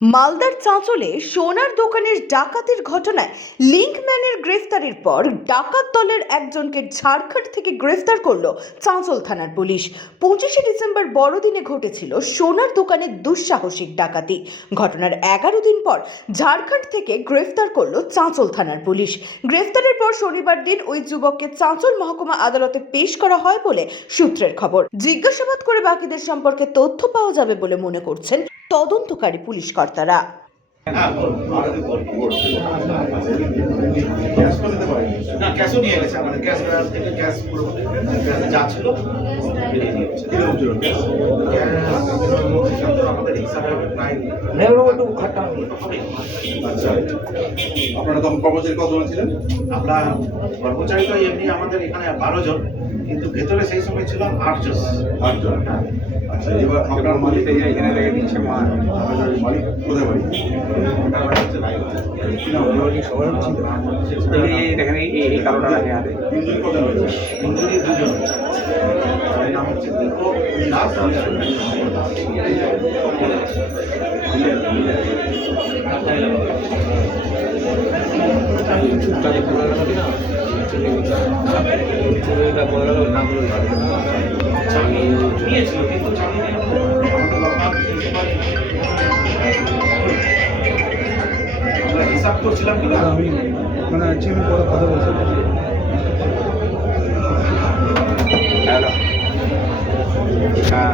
মালদার চাঁচলে সোনার দোকানের ডাকাতির ঘটনায় লিঙ্কম্যানের গ্রেফতারির পর ডাকাত দলের একজনকে ঝাড়খণ্ড থেকে গ্রেফতার করল চাঁচল থানার পুলিশ। পঁচিশে ডিসেম্বর বড়দিনে ঘটেছিল সোনার দোকানের দুঃসাহসিক ডাকাতি। ঘটনার এগারো দিন পর ঝাড়খণ্ড থেকে গ্রেফতার করল চাঁচল থানার পুলিশ। গ্রেফতারের পর শনিবার দিন ওই যুবককে চাঁচল মহকুমা আদালতে পেশ করা হয় বলে সূত্রের খবর। জিজ্ঞাসাবাদ করে বাকিদের সম্পর্কে তথ্য পাওয়া যাবে বলে মনে করছেন তদন্তকারী পুলিশ কর্তারা। আপনারা তখন কর্মচারী কতজন ছিলেন আমরা কর্মচারী তো এমনি আমাদের এখানে বারো জন কিন্তু ভেতরে সেই সময় ছিল আটজন আটজন আচ্ছা এবার আপনার মালিক এখানে লেগে দিচ্ছে মা আপনার মালিক কোথায় বাড়ি? দেখেন এই এই কালোটা হাতে ইঞ্জুরি দুজন নাম হচ্ছে দীপক দাস আর সুনীল দাস। চাবি নিয়েছিল কিন্তু চাবি নিয়ে আমাদের লকআপ সেই সময় আমরা হিসাব করছিলাম কি না আমি মানে আজকে আমি পরে কথা বলছি হ্যালো হ্যাঁ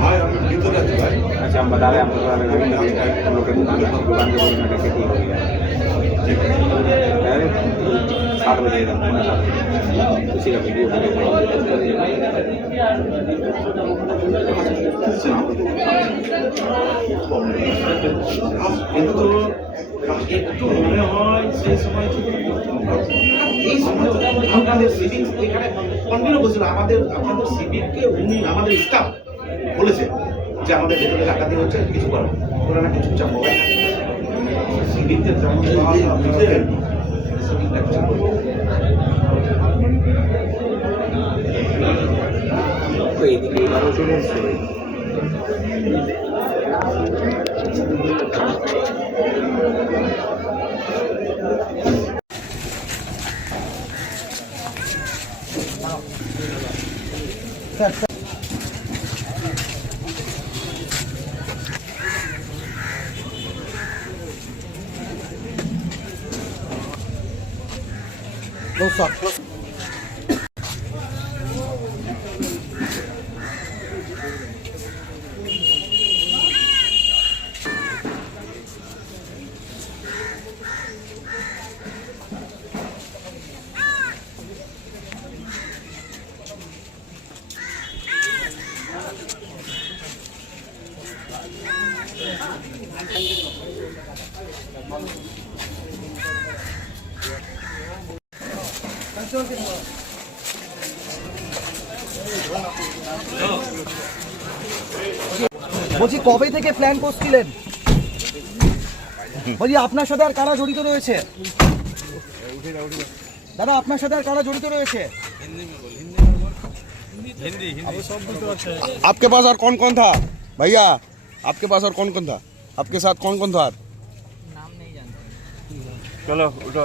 ভাই আমি ভিতরে আছি ভাই अच्छा हम बता रहे हैं हम लोग हम लोग के दुकान दुकान के बोलने में खेती हो गया একটু মনে হয় সেই সময় এই সময় আপনাদের সিভিক এখানে কন্টিনিউ বলছিল আমাদের আপনাদের সিভিককে উনি আমাদের স্টাফ বলেছে যে আমাদের ভেতরে ডাকাতি হচ্ছে কিছু করো ওরা না নাকি চুপচাপ মোবাইল সিভিকদের যেমন দেওয়া হয়, আপনাদের সিভিকরা কিছু করবে না। তো বলছি কবে থেকে প্ল্যান করছিলেন বলছি আপনার সাথে আর কারা জড়িত রয়েছে দাদা আপনার সাথে আর কারা জড়িত রয়েছে आपके पास और कौन कौन था भैया आपके पास और कौन कौन था आपके साथ कौन कौन था चलो उठो